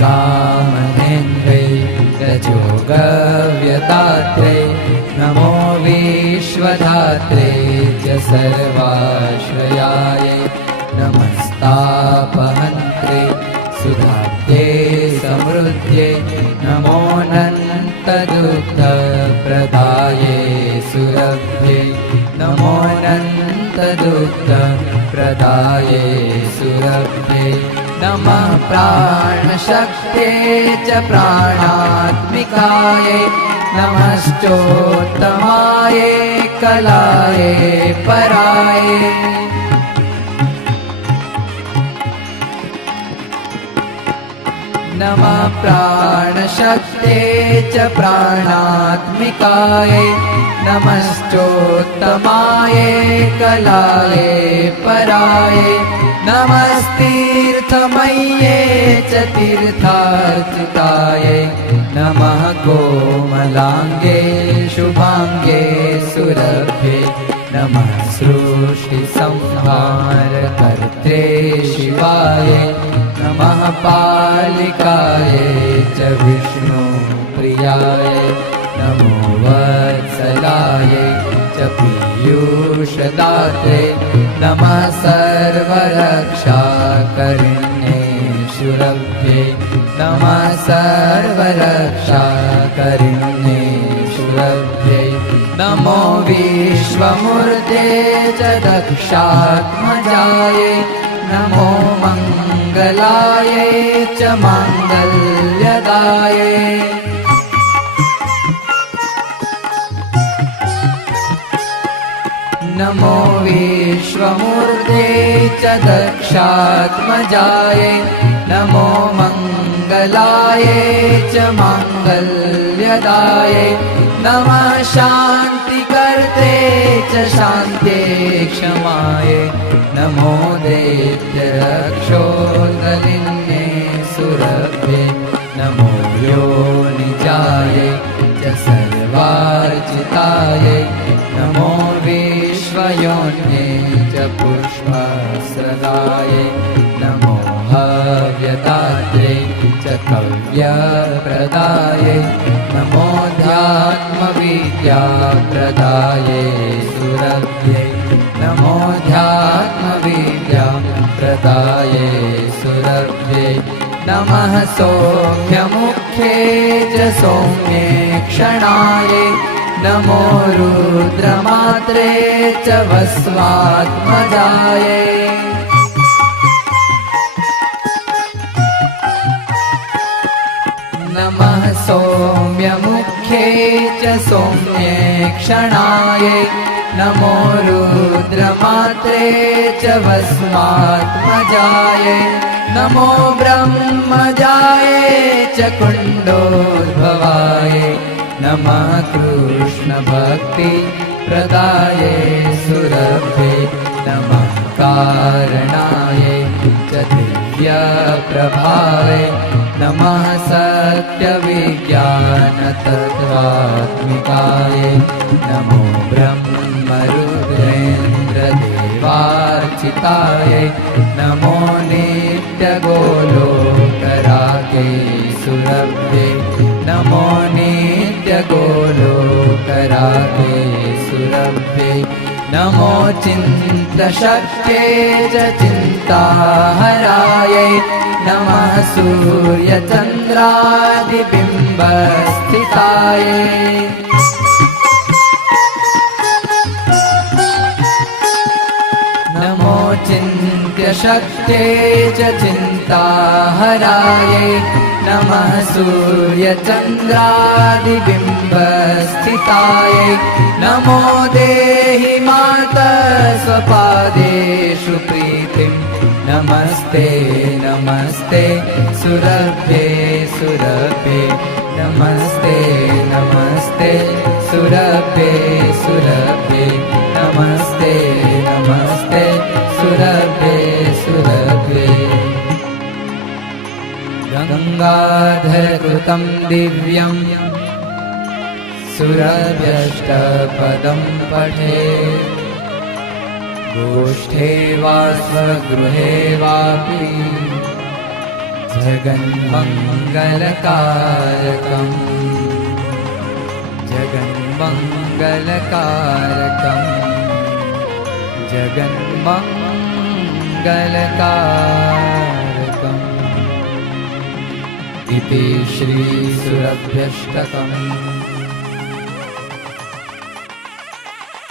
कामनेन्द्रे रजोगव्यदात्रे नमो विश्वधात्रे च सर्वाश्रयाय नमस्तापहन्त्रे सुधाब्दे समृद्ध्ये नमोऽनन्तदुग्धप्रदाये सुरभ्ये नमोऽनन्तदुग्धप्रदाये सुरभ्ये नमः प्राणशक्ते च प्राणात्मिकाय नमश्चोत्तमाय कलाय पराय नमः प्राणशक्ते च प्राणात्मिकाय नमश्चोत्तमाय कलाय पराय नमस्तीर्थमय्ये च तीर्थार्चिताय नमः कोमलांगे शुभांगे सुरभ्ये नमः सृष्टिसंहारकर्त्रे शिवाय नमः पालिकाय च विष्णुप्रियाय नमो वत्सलाय च पीयूषदात्रे नमः सर्वरक्षाकरिण्ये शुरभ्ये नमः सर्वरक्षाकरिण्ये शुरभ्ये नमो विश्वमूर्ते च दक्षात्मजाय नमो मङ्गलाय च माङ्गल्यदाय नमो विश्वमूर्ते च दक्षात्मजाय नमो मङ्गलाय च माङ्गल्यदाय नमः शान्तिकर्ते च शान्त्ये क्षमाय नमो दैत्यरक्षोदलिन्ये सुरभ्ये नमो योनिजाय च सर्वार्चिताय नमो विश्वयोन्ये च पुष्पस्रदाय नमो हव्यदात्रे च कव्यप्रदाय नमोऽध्यात्मविद्याप्रदाय सुरभ्ये नमोऽध्यात्मविद्याप्रदाय सुरभ्ये नमः सौख्यमुख्ये च सौम्ये क्षणाय नमो रुद्रमात्रे च वस्वात्मजाय नमः सौम्यमुख्ये च सौम्ये क्षणाय नमो रुद्रमात्रे च वस्वात्मजाय नमो ब्रह्मजाय च कुण्डोद्भवाय नमः कृष्णभक्तिप्रदाय सुरभ्ये नमः कारणाय च दिव्यप्रभावे नमः सत्यविज्ञानतत्त्वात्मिकाय नमो ब्रह्मरुद्रेन्द्रदेवार्चिताय नमो नित्यगोलोकरागे सुरभ्ये नमो नित्यगोलोकरागे सुरभ्ये नमो चिन्तशक्ते च चिन्ताहराय नमः सूर्यचन्द्रादिबिम्बस्थिताय नमो चिन्त्यशक्ते च चिन्ताहराय नमः सूर्यचन्द्रादिबिम्बस्थिताय नमो देहि माता स्वपादेषु प्रीतिं नमस्ते नमस्ते सुरभ्ये सुरभ्ये नमस्ते नमस्ते सुरभ्ये सुरभ्ये नमस्ते नमस्ते सुरभ्ये सुरभ्ये गंगाधरकृतं दिव्यं सुरभ्यष्टपदं पठेत् गोष्ठे वा स्वगृहे वापि जगन्मङ्गलकारकम् जगन्मङ्गलकारकम् जगन्मङ्गलकारकम् इति श्रीसुरभ्यष्टकम्।